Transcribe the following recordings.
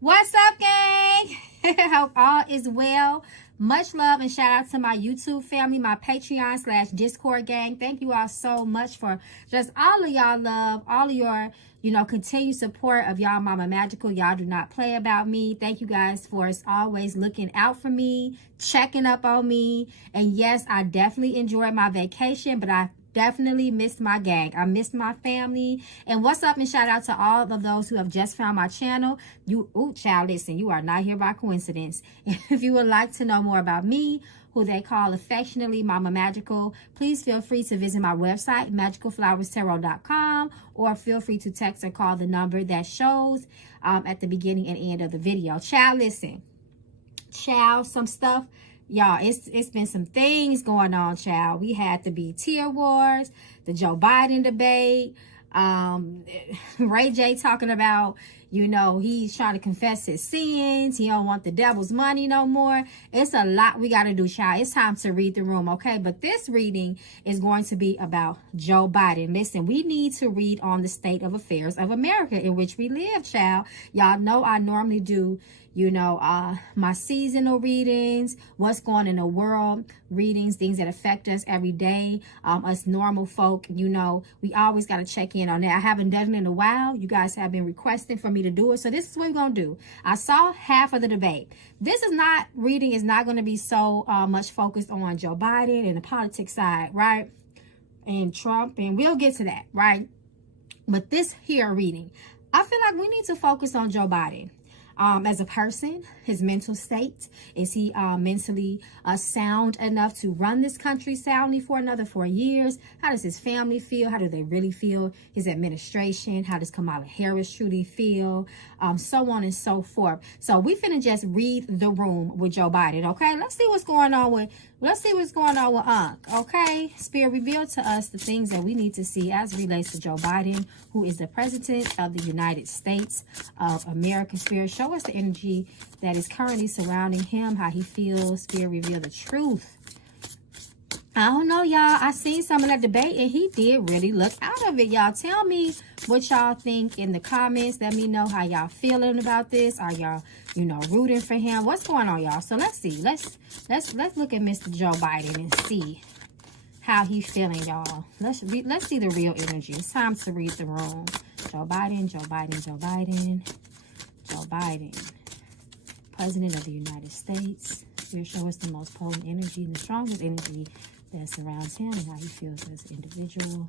What's up, gang? Hope all is well. Much love and shout out to my YouTube family, my Patreon / Discord gang. Thank you all so much for just all of y'all love, all of your, continued support of y'all Mama Magical. Y'all do not play about me. Thank you guys for always looking out for me, checking up on me. And yes, I definitely enjoyed my vacation, but I definitely missed my gang. I missed my family. And what's up, and shout out to all of those who have just found my channel. Child, listen, you are not here by coincidence. If you would like to know more about me, who they call affectionately Mama Magical, please feel free to visit my website, magicalflowerstarot.com, or feel free to text or call the number that shows at the beginning and end of the video. Child, listen. Child, some stuff. Y'all, it's been some things going on, child. We had the BT Awards, the Joe Biden debate, Ray J talking about, he's trying to confess his sins. He don't want the devil's money no more. It's a lot we got to do, child. It's time to read the room, okay? But this reading is going to be about Joe Biden. Listen, we need to read on the state of affairs of America in which we live, child. Y'all know I normally do my seasonal readings, what's going in the world readings, things that affect us every day. Us normal folk, we always got to check in on that. I haven't done it in a while. You guys have been requesting for me to do it. So this is what we're going to do. I saw half of the debate. This reading is not going to be so much focused on Joe Biden and the politics side, right? And Trump, and we'll get to that, right? But this here reading, I feel like we need to focus on Joe Biden. As a person, his mental state. Is he mentally sound enough to run this country soundly for another 4 years? How does his family feel? How do they really feel? His administration? How does Kamala Harris truly feel? So on and so forth. So we finna just read the room with Joe Biden, okay? Let's see what's going on with Unc, okay? Spirit, reveal to us the things that we need to see as it relates to Joe Biden, who is the president of the United States of America. Spirit, show us the energy that is currently surrounding him, how he feels. Spirit, reveal the truth. I don't know, y'all. I seen some of that debate, and he did really look out of it, y'all. Tell me what y'all think in the comments. Let me know how y'all feeling about this. Are y'all, rooting for him? What's going on, y'all? So let's see. Let's look at Mr. Joe Biden and see how he's feeling, y'all. Let's see the real energy. It's time to read the room. Joe Biden, Joe Biden, Joe Biden, Joe Biden, President of the United States. Here, show us the most potent energy and the strongest energy that surrounds him and how he feels as an individual.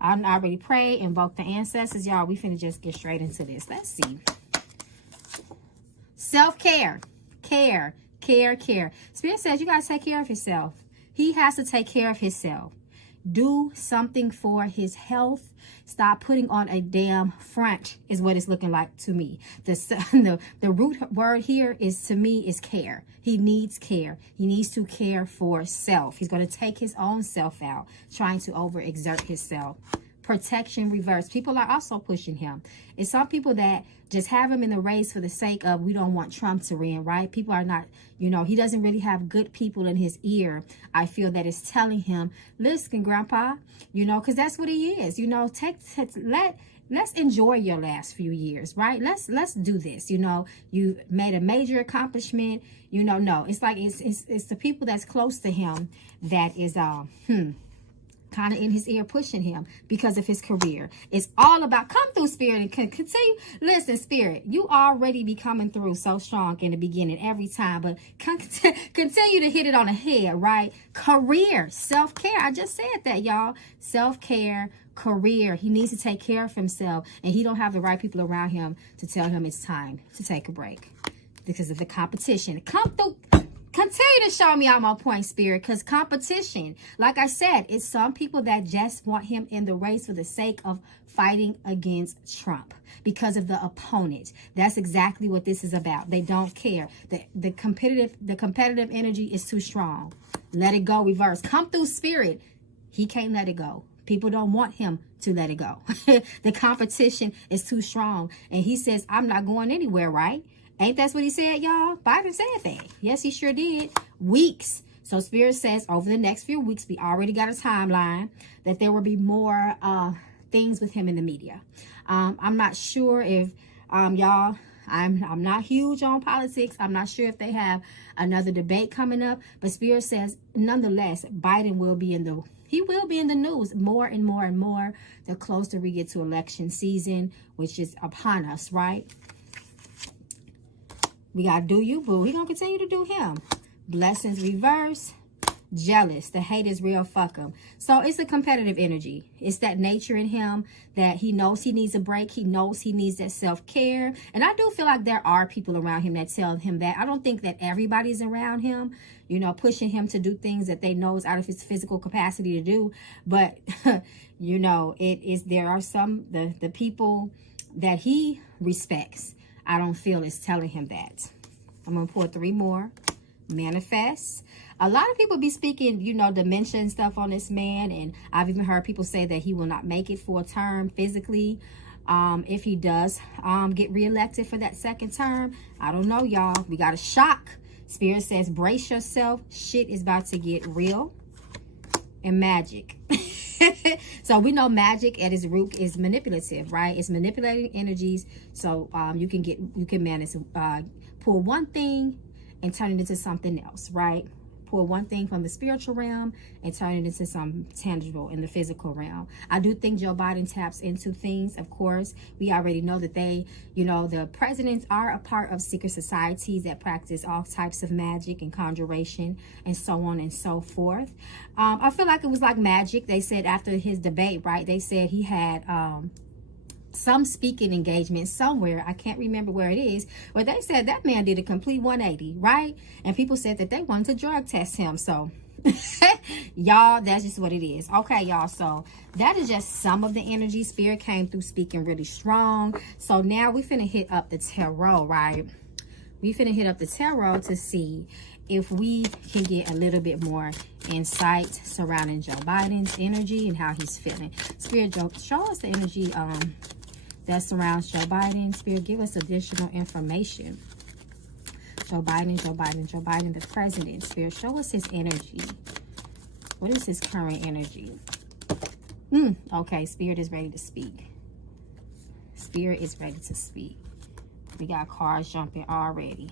I already prayed, invoke the ancestors. Y'all, we finna just get straight into this. Let's see. Self-care. Care. Spirit says you gotta take care of yourself. He has to take care of himself. Do something for his health. Stop putting on a damn front is what it's looking like to me. The root word here is, to me, is care. He needs care. He needs to care for self. He's going to take his own self out, trying to overexert himself. Protection reverse. People are also pushing him. It's some people that just have him in the race for the sake of, we don't want Trump to win, right? People are not, he doesn't really have good people in his ear. I feel that is telling him, listen, Grandpa, because that's what he is. Let's enjoy your last few years, right? Let's do this. You made a major accomplishment. No, it's like it's the people that's close to him that is kind of in his ear pushing him because of his career. It's all about, come through, Spirit, and continue. Listen, Spirit, you already be coming through so strong in the beginning every time, but continue to hit it on the head, right? Career, self-care. I just said that, y'all. Self-care, career. He needs to take care of himself, and he don't have the right people around him to tell him it's time to take a break because of the competition. Come through. Continue to show me I'm on point, Spirit, because competition, like I said, it's some people that just want him in the race for the sake of fighting against Trump because of the opponent. That's exactly what this is about. They don't care. The competitive energy is too strong. Let it go, reverse. Come through, Spirit. He can't let it go. People don't want him to let it go. The competition is too strong. And he says, I'm not going anywhere, right? Ain't that what he said, y'all? Biden said that. Yes, he sure did. Weeks. So Spirit says over the next few weeks, we already got a timeline that there will be more things with him in the media. I'm not sure if Y'all, I'm not huge on politics. I'm not sure if they have another debate coming up, but Spirit says nonetheless, Biden will be in the news more and more and more the closer we get to election season, which is upon us, right? We got do you, boo. He gonna continue to do him. Blessings reverse. Jealous. The hate is real. Fuck him. So it's a competitive energy. It's that nature in him that he knows he needs a break. He knows he needs that self-care. And I do feel like there are people around him that tell him that. I don't think that everybody's around him, you know, pushing him to do things that they know is out of his physical capacity to do. But, you know, there are some, the people that he respects, I don't feel is telling him that. I'm going to pour 3 more. Manifest. A lot of people be speaking, you know, dementia and stuff on this man. And I've even heard people say that he will not make it for a term physically. If he does get reelected for that second term. I don't know, y'all. We got a shock. Spirit says, brace yourself. Shit is about to get real. And magic. So we know magic at its root is manipulative, right? It's manipulating energies. So you can manage, pull one thing and turn it into something else, right? Pull one thing from the spiritual realm and turn it into something tangible in the physical realm. I do think Joe Biden taps into things. Of course, we already know that they, you know, the presidents are a part of secret societies that practice all types of magic and conjuration and so on and so forth. I feel like it was like magic. They said after his debate, right? They said he had some speaking engagement somewhere. I can't remember where it is, but they said that man did a complete 180, right? And people said that they wanted to drug test him. So y'all, that's just what it is. Okay, y'all, so that is just some of the energy. Spirit came through speaking really strong. So now we finna hit up the tarot, right? We finna hit up the tarot to see if we can get a little bit more insight surrounding Joe Biden's energy and how he's feeling. Spirit, show us the energy that surrounds Joe Biden. Spirit, give us additional information. Joe Biden, Joe Biden, Joe Biden, the president. Spirit, show us his energy. What is his current energy? Okay, Spirit is ready to speak. Spirit is ready to speak. We got cars jumping already.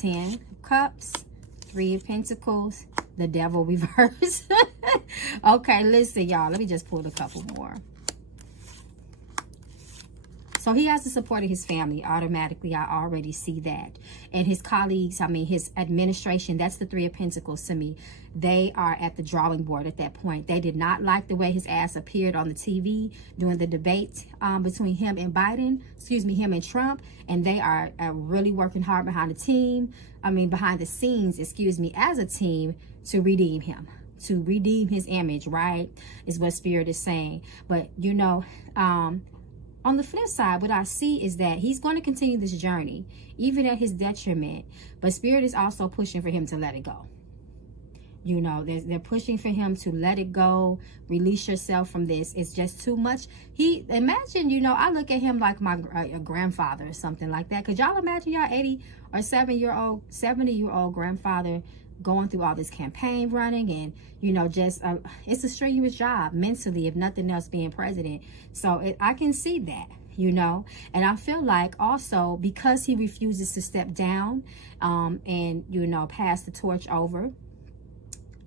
Ten of Cups, 3 of Pentacles, the Devil reverse. Okay, listen, y'all. Let me just pull a couple more. So he has the support of his family automatically. I already see that. And his colleagues, I mean, his administration, that's the 3 of Pentacles to me. They are at the drawing board at that point. They did not like the way his ass appeared on the TV during the debate between him and Biden, him and Trump. And they are really working hard behind the scenes, as a team to redeem him. To redeem his image, right? Is what Spirit is saying. But, you know, on the flip side, what I see is that he's going to continue this journey, even at his detriment. But Spirit is also pushing for him to let it go. You know, they're pushing for him to let it go, release yourself from this. It's just too much. Imagine, you know, I look at him like my grandfather or something like that. Could y'all imagine y'all 80 or 70-year-old grandfather going through all this campaign running and, you know, just it's a strenuous job mentally, if nothing else, being president. So I can see that, you know, and I feel like also because he refuses to step down and, you know, pass the torch over,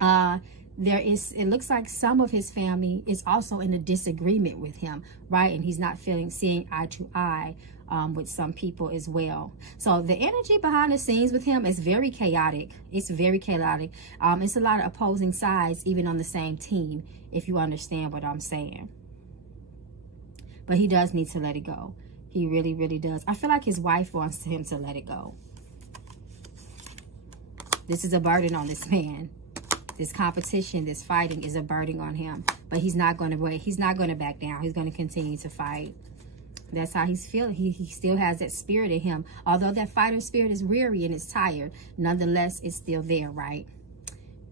it looks like some of his family is also in a disagreement with him, right? And he's not seeing eye to eye with some people as well. So the energy behind the scenes with him is very chaotic. It's very chaotic. It's a lot of opposing sides, even on the same team, if you understand what I'm saying. But he does need to let it go. He really, really does. I feel like his wife wants him to let it go. This is a burden on this man. This competition, this fighting is a burden on him. But he's not going to wait. He's not going to back down. He's going to continue to fight. That's how he's feeling. He still has that spirit in him. Although that fighter spirit is weary and it's tired, nonetheless, it's still there, right?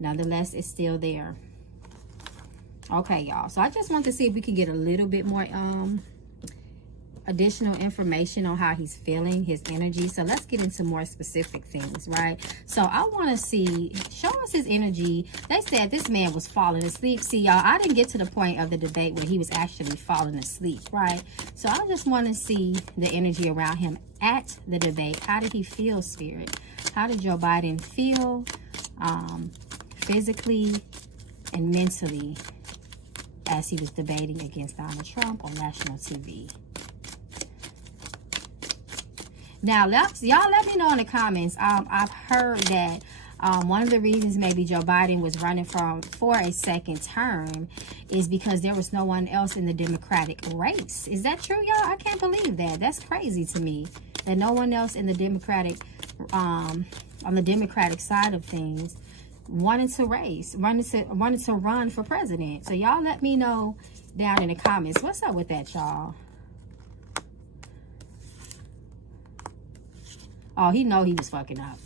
Nonetheless, it's still there. Okay, y'all. So I just want to see if we can get a little bit more additional information on how he's feeling, his energy. So let's get into more specific things, right? So I want to see, show us his energy. They said this man was falling asleep. See, y'all, I didn't get to the point of the debate where he was actually falling asleep, right? So I just want to see the energy around him at the debate. How did he feel, Spirit? How did Joe Biden feel physically and mentally as he was debating against Donald Trump on national TV? Now, y'all let me know in the comments. I've heard that one of the reasons maybe Joe Biden was running for a second term is because there was no one else in the Democratic race. Is that true, y'all? I can't believe that. That's crazy to me, that no one else in the Democratic, on the Democratic side of things wanted to run for president. So y'all let me know down in the comments. What's up with that, y'all? Oh, he know he was fucking up.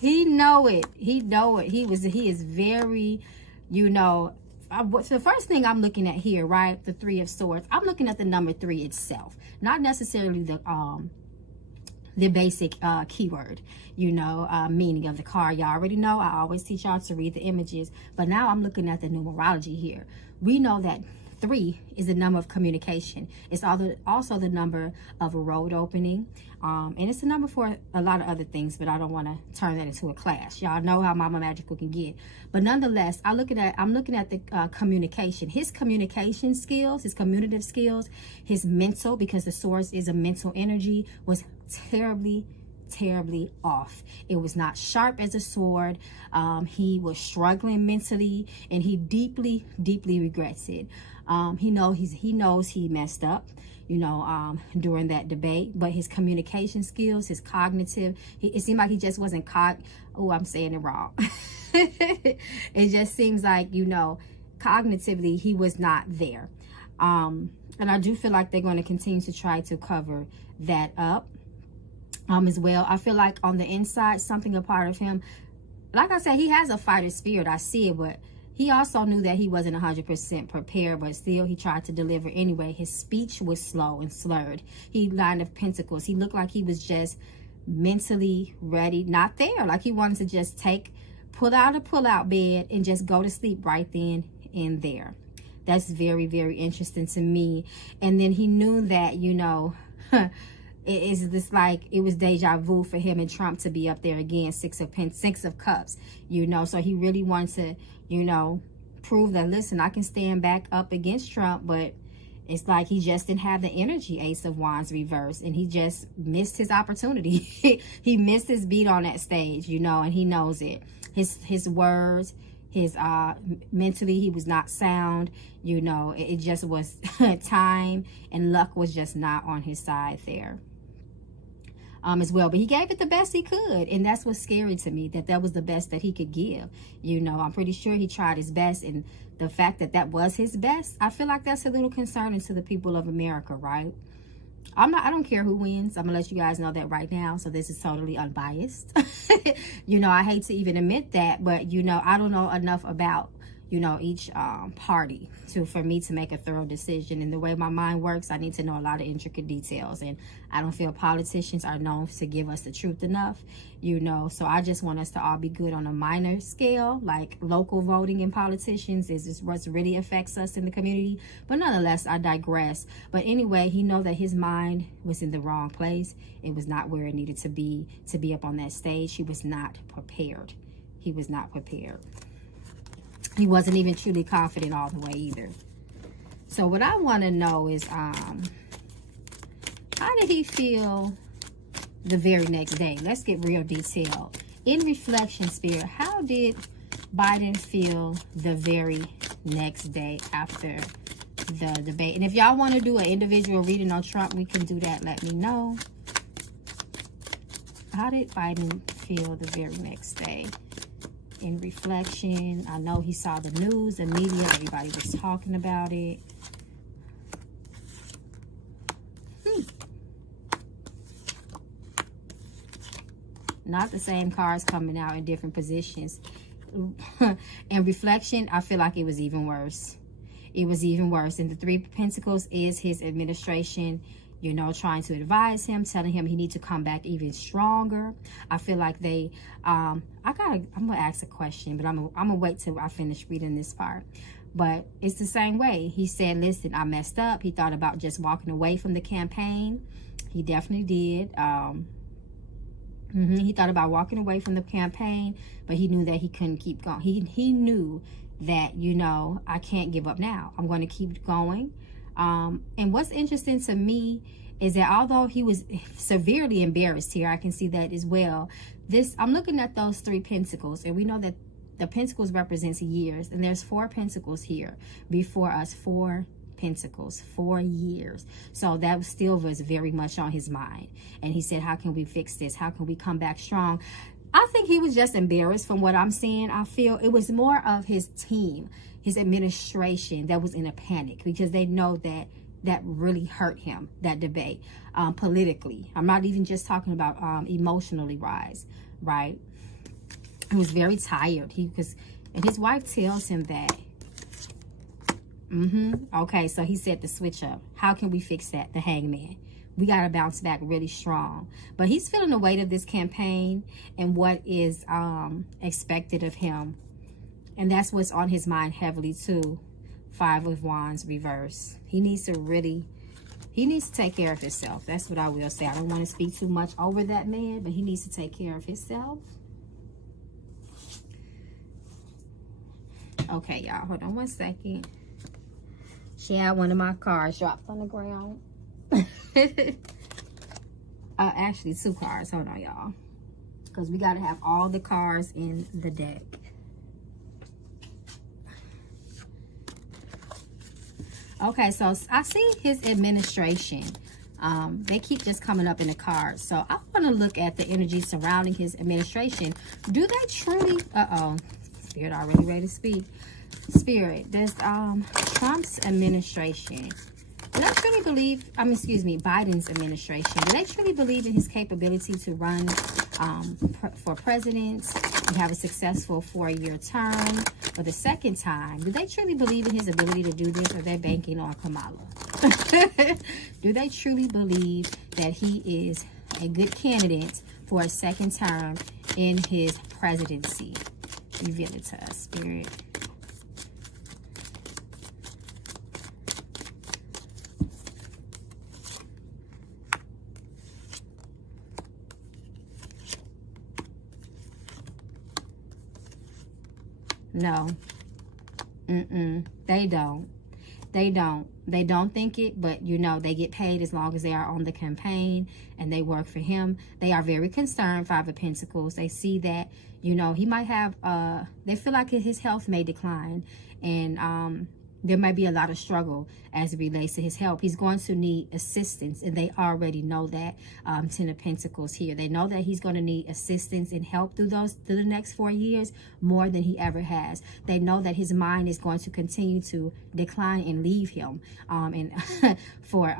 He know it. He know it. He is very, you know, the first thing I'm looking at here, right? The 3 of Swords. I'm looking at the number 3 itself, not necessarily the basic keyword, you know, meaning of the card. Y'all already know I always teach y'all to read the images, but now I'm looking at the numerology here. We know that 3 is the number of communication. It's also the number of a road opening, and it's a number for a lot of other things, but I don't want to turn that into a class. Y'all know how Mama Magical can get, but nonetheless, I'm looking at the communication. His communication skills, his communicative skills, his mental, because the Source is a mental energy, was terribly off. It was not sharp as a sword. He was struggling mentally, and he deeply regrets it. He knows he messed up, you know, during that debate, but his communication skills, his cognitive, it seemed like he just wasn't I'm saying it wrong. It just seems like, you know, cognitively he was not there. And I do feel like they're going to continue to try to cover that up as well. I feel like on the inside, something a part of him, like I said, he has a fighter spirit. I see it, but he also knew that he wasn't 100% prepared, but still he tried to deliver anyway. His speech was slow and slurred. He Nine of Pentacles. He looked like he was just mentally ready, not there. Like he wanted to just pull out a pull-out bed and just go to sleep right then and there. That's very, very interesting to me. And then he knew that, you know, it was deja vu for him and Trump to be up there again, Six of Cups, you know. So he really wanted to, you know, prove that, listen, I can stand back up against Trump, but it's like he just didn't have the energy. Ace of Wands reversed, and he just missed his opportunity. He missed his beat on that stage, you know, and he knows it. His words, his mentally, he was not sound, you know. It just was time and luck was just not on his side there. As well, but he gave it the best he could, and that's what's scary to me, that was the best that he could give. You know, I'm pretty sure he tried his best, and the fact that was his best, I feel like that's a little concerning to the people of America, right? I don't care who wins. I'm gonna let you guys know that right now, so this is totally unbiased. You know, I hate to even admit that, but you know, I don't know enough about, you know, each party for me to make a thorough decision. And the way my mind works, I need to know a lot of intricate details, and I don't feel politicians are known to give us the truth enough, you know. So I just want us to all be good on a minor scale, like local voting and politicians is what really affects us in the community. But nonetheless, I digress. But anyway, he know that his mind was in the wrong place. It was not where it needed to be up on that stage. He was not prepared. He was not prepared. He wasn't even truly confident all the way either. So what I want to know is, how did he feel the very next day? Let's get real detailed. In reflection, Spirit, how did Biden feel the very next day after the debate? And if y'all want to do an individual reading on Trump, we can do that. Let me know. How did Biden feel the very next day? In reflection, I know he saw the news, the media, everybody was talking about it. Not the same cards coming out in different positions. In reflection, I feel like it was even worse. it was even worse. And the Three of Pentacles is his administration, you know, trying to advise him, telling him he needs to come back even stronger. I feel like they, I'm gonna ask a question, but I'm gonna wait till I finish reading this part. But it's the same way. He said, listen, I messed up. He thought about just walking away from the campaign. He definitely did. He thought about walking away from the campaign, but he knew that he couldn't keep going. He knew that, you know, I can't give up now. I'm going to keep going. And what's interesting to me is that although he was severely embarrassed here, I can see that as well. I'm looking at those Three Pentacles, and we know that the Pentacles represents years, and there's 4 Pentacles here before us. 4 Pentacles, 4 years. So that still was very much on his mind. And he said, how can we fix this? How can we come back strong? I think he was just embarrassed from what I'm seeing. I feel it was more of his team, his administration, that was in a panic, because they know that really hurt him, that debate, politically. I'm not even just talking about emotionally wise, right? He was very tired. And his wife tells him that. Okay, so he said to switch up. How can we fix that? The Hangman. We got to bounce back really strong. But he's feeling the weight of this campaign and what is expected of him. And that's what's on his mind heavily too. 5 of Wands reverse. He needs to take care of himself. That's what I will say. I don't want to speak too much over that man, but he needs to take care of himself. Okay, y'all, hold on one second. She had one of my cards dropped on the ground. Actually 2 cards. Hold on, y'all, because we got to have all the cards in the deck. Okay, so I see his administration. They keep just coming up in the cards. So I want to look at the energy surrounding his administration. Do they truly... Spirit already ready to speak. Spirit, there's Trump's administration. Do they truly believe... Biden's administration. Do they truly believe in his capability to run for president and have a successful 4-year term for the second time? Do they truly believe in his ability to do this, or they're banking on Kamala? Do they truly believe that he is a good candidate for a second term in his presidency? Reveal it to us, Spirit. No. They don't. They don't. They don't think it, but you know, they get paid as long as they are on the campaign and they work for him. They are very concerned, 5 of Pentacles. They see that, you know, he might have, they feel like his health may decline, and there might be a lot of struggle as it relates to his health. He's going to need assistance, and they already know that. 10 of Pentacles here. They know that he's going to need assistance and help through the next 4 years more than he ever has. They know that his mind is going to continue to decline and leave him. And for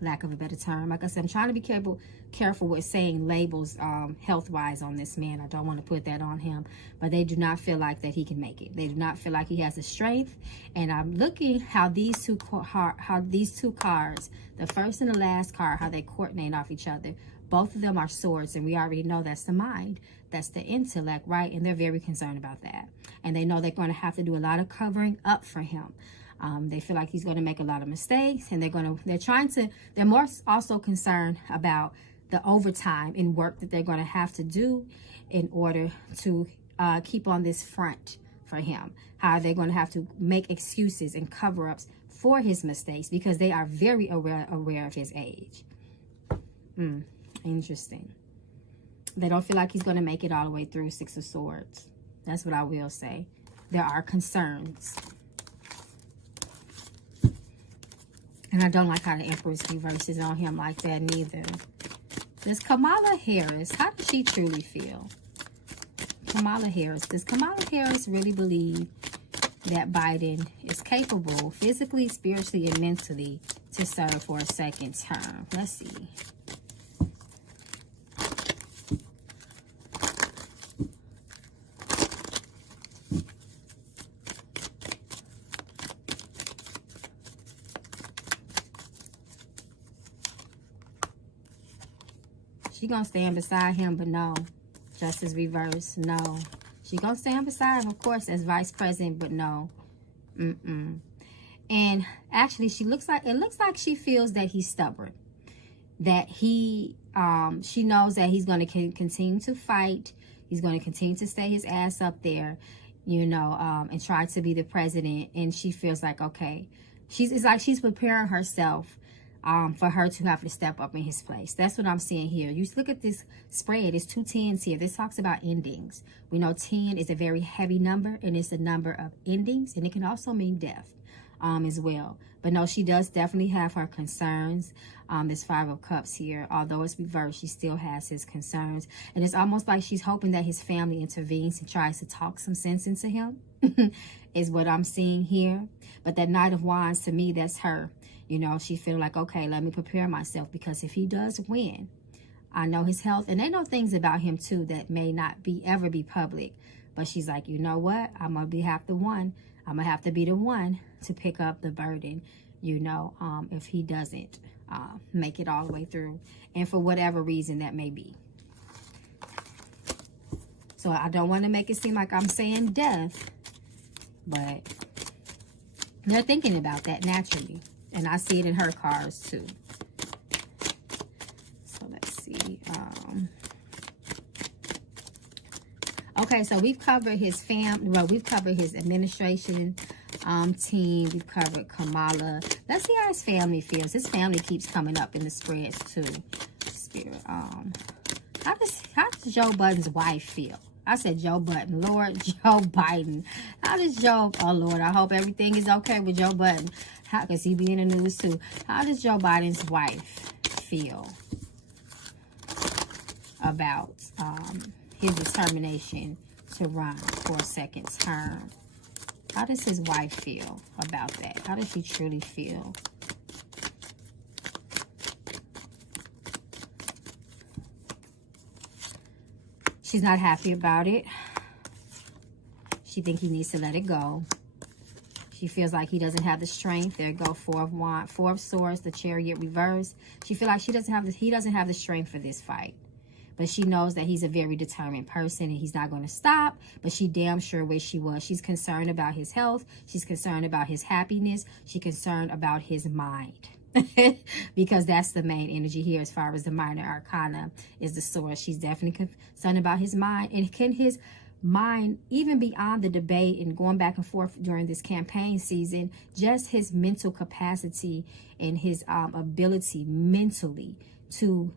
lack of a better term, like I said, I'm trying to be careful with saying labels health-wise on this man. I don't want to put that on him, but they do not feel like that he can make it. They do not feel like he has the strength. And I'm looking how these two cards, the first and the last card, how they coordinate off each other. Both of them are swords, and we already know that's the mind, that's the intellect, right? And they're very concerned about that, and they know they're going to have to do a lot of covering up for him. They feel like he's going to make a lot of mistakes, and they're more also concerned about the overtime in work that they're going to have to do in order to keep on this front for him. How they're going to have to make excuses and cover-ups for his mistakes, because they are very aware of his age. Interesting. They don't feel like he's going to make it all the way through. 6 of Swords. That's what I will say. There are concerns. And I don't like how the Empress reverses on him like that neither. Does Kamala Harris, how does she truly feel? Kamala Harris. Does Kamala Harris really believe that Biden is capable physically, spiritually, and mentally to serve for a second term? Let's see. She gonna stand beside him, but no. Justice reverse, no. She gonna stand beside him, of course, as vice president, but no. And actually, it looks like she feels that he's stubborn. That she knows that he's going to continue to fight. He's going to continue to stay his ass up there, you know, and try to be the president. And she feels like, okay, it's like she's preparing herself for her to have to step up in his place. That's what I'm seeing here. You look at this spread. It's 2 10s here. This talks about endings. We know 10 is a very heavy number, and it's a number of endings, and it can also mean death as well. But no, she does definitely have her concerns. This 5 of Cups here, although it's reversed, she still has his concerns. And it's almost like she's hoping that his family intervenes and tries to talk some sense into him, is what I'm seeing here. But that Knight of Wands, to me, that's her. You know, she feel like, okay, let me prepare myself, because if he does win, I know his health, and they know things about him too that may not ever be public. But she's like, you know what? I'm gonna have to be the one to pick up the burden, you know, if he doesn't make it all the way through, and for whatever reason that may be. So I don't want to make it seem like I'm saying death, but they're thinking about that naturally. And I see it in her cards too. So let's see. Okay, so we've covered his family. Well, we've covered his administration team. We've covered Kamala. Let's see how his family feels. His family keeps coming up in the spreads too. Spirit. How does Joe Biden's wife feel? I said Joe Biden. Lord, Joe Biden. How does Joe... Oh, Lord, I hope everything is okay with Joe Biden. Because he be in the news, too. How does Joe Biden's wife feel about his determination to run for a second term? How does his wife feel about that? How does she truly feel? She's not happy about it. She thinks he needs to let it go. She feels like he doesn't have the strength. There go 4 of Wands, 4 of Swords, the Chariot reverse. She feels like he doesn't have the strength for this fight. But she knows that he's a very determined person and he's not going to stop. But she damn sure wish she was. She's concerned about his health. She's concerned about his happiness. She's concerned about his mind. Because that's the main energy here as far as the minor arcana is the Sword. She's definitely concerned about his mind. And can his mind, even beyond the debate and going back and forth during this campaign season, just his mental capacity and his ability mentally to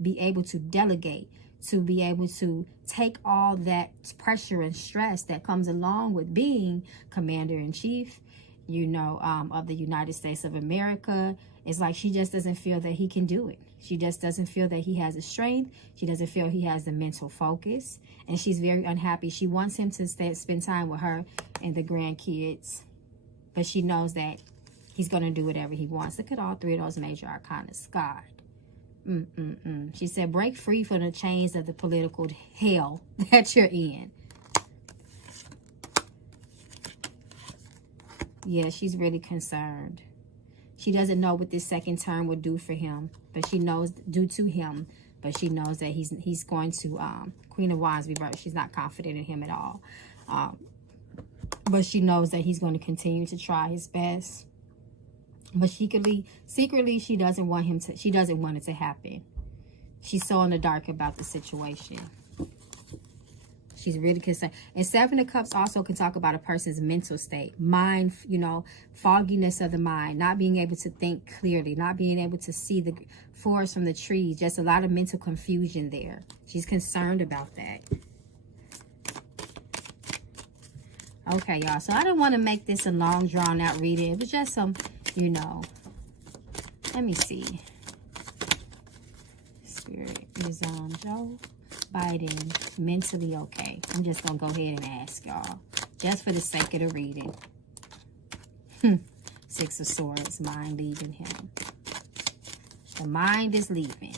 be able to delegate, to be able to take all that pressure and stress that comes along with being commander-in-chief, you know, of the United States of America. It's like she just doesn't feel that he can do it. She just doesn't feel that he has the strength. She doesn't feel he has the mental focus. And she's very unhappy. She wants him to spend time with her and the grandkids. But she knows that he's going to do whatever he wants. Look at all 3 of those major arcana. God. She said, break free from the chains of the political hell that you're in. Yeah, she's really concerned. She doesn't know what this second term will do for him, but she knows, do to him, but she knows that he's going to, Queen of Wands reverse. She's not confident in him at all. But she knows that he's going to continue to try his best. But secretly, she doesn't want it to happen. She's so in the dark about the situation. She's really concerned. And 7 of Cups also can talk about a person's mental state. Mind, you know, fogginess of the mind. Not being able to think clearly. Not being able to see the forest from the trees. Just a lot of mental confusion there. She's concerned about that. Okay, y'all. So I didn't want to make this a long, drawn-out reading. It was just some, you know. Let me see. Spirit is Joe Biden mentally okay? I'm just gonna go ahead and ask y'all, just for the sake of the reading. 6 of Swords, mind leaving him. The mind is leaving.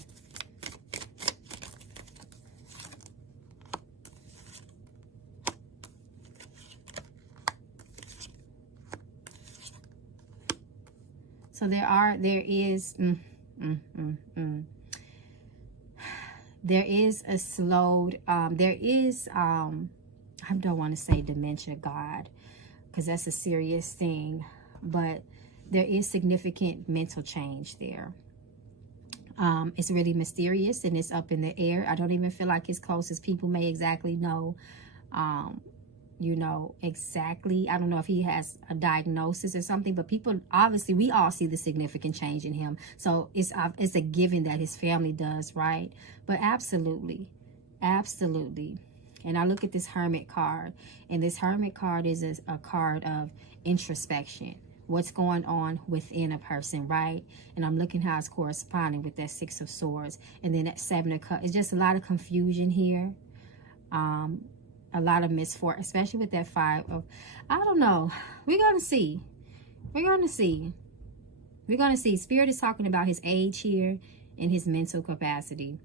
So there is there is a slowed, there is, I don't want to say dementia, God, because that's a serious thing, but there is significant mental change there. It's really mysterious and it's up in the air. I don't even feel like his closest people may exactly know, you know, exactly. I don't know if he has a diagnosis or something, but people, obviously, we all see the significant change in him. So it's a given that his family does, right? But absolutely, absolutely. And I look at this Hermit card, and this Hermit card is a card of introspection. What's going on within a person, right? And I'm looking how it's corresponding with that Six of Swords. And then that Seven of Cups. It's just a lot of confusion here. A lot of misfortune, especially with that Five of, I don't know. We're going to see. We're going to see. We're going to see. Spirit is talking about his age here and his mental capacity.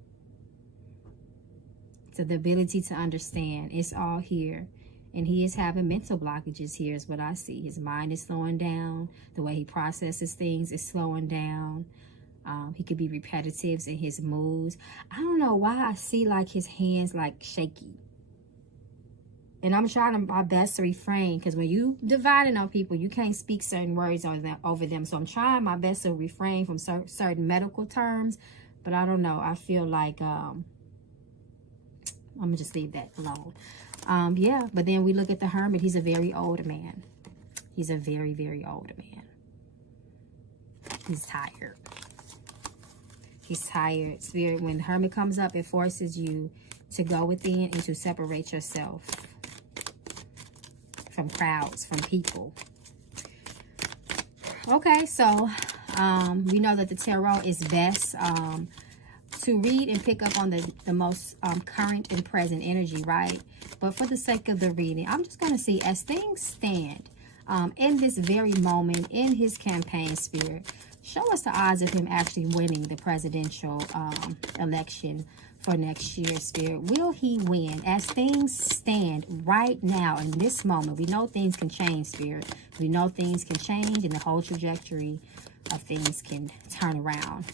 So the ability to understand. It's all here. And he is having mental blockages here is what I see. His mind is slowing down. The way he processes things is slowing down. He could be repetitive in his moves. I don't know why I see like his hands like shaky. And I'm trying my best to refrain, because when you dividing on people, you can't speak certain words over them. So I'm trying my best to refrain from certain medical terms. But I don't know. I feel like I'm going to just leave that alone. Yeah, but then we look at the Hermit. He's a very old man. He's a very, very old man. He's tired. He's tired. Spirit, when the Hermit comes up, it forces you to go within and to separate yourself from crowds, from people. Okay, so we know that the tarot is best to read and pick up on the most current and present energy, right? But for the sake of the reading, I'm just going to see, as things stand in this very moment, in his campaign, Spirit, show us the odds of him actually winning the presidential election for next year, Spirit. Will he win? As things stand right now in this moment, we know things can change, Spirit. We know things can change and the whole trajectory of things can turn around.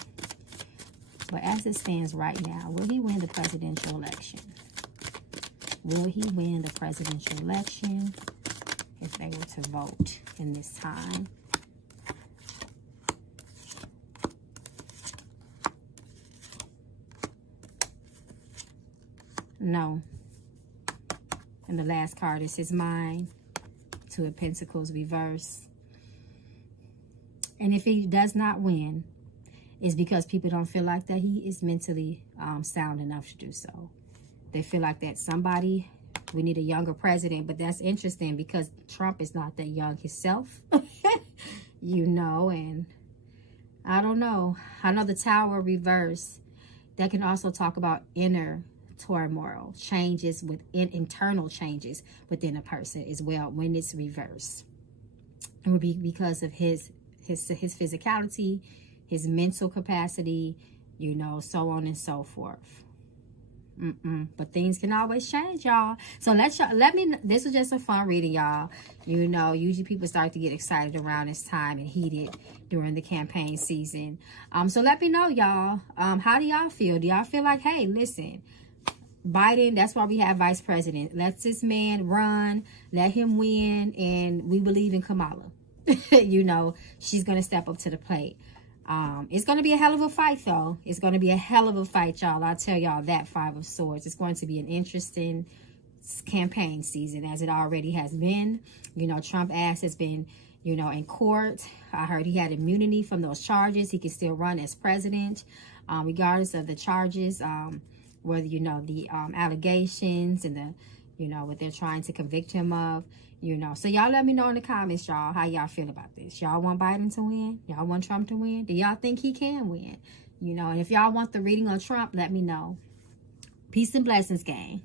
But as it stands right now, will he win the presidential election? Will he win the presidential election if they were to vote in this time? No. And the last card is his mind. Two of Pentacles reverse. And if he does not win, it's because people don't feel like that he is mentally sound enough to do so. They feel like that somebody, we need a younger president. But that's interesting because Trump is not that young himself. You know, and I don't know. I know the Tower reverse. That can also talk about inner turmoil, changes within, internal changes within a person as well when it's reversed. It would be because of his physicality, his mental capacity, you know, so on and so forth. But things can always change, y'all. So let me, this was just a fun reading, y'all. You know, usually people start to get excited around this time and heated during the campaign season. So let me know, y'all. How do y'all feel? Do y'all feel like, hey, listen, Biden, that's why we have vice president. Let this man run, let him win, and we believe in Kamala. You know, she's going to step up to the plate. It's going to be a hell of a fight, though. It's going to be a hell of a fight, y'all. I'll tell y'all that, Five of Swords. It's going to be an interesting campaign season, as it already has been. You know, Trump ass has been, you know, in court. I heard he had immunity from those charges. He can still run as president, regardless of the charges, whether, you know, the allegations and the, you know, what they're trying to convict him of. You know, so y'all let me know in the comments, y'all, how y'all feel about this. Y'all want Biden to win? Y'all want Trump to win? Do y'all think he can win? You know, and if y'all want the reading on Trump, let me know. Peace and blessings, gang.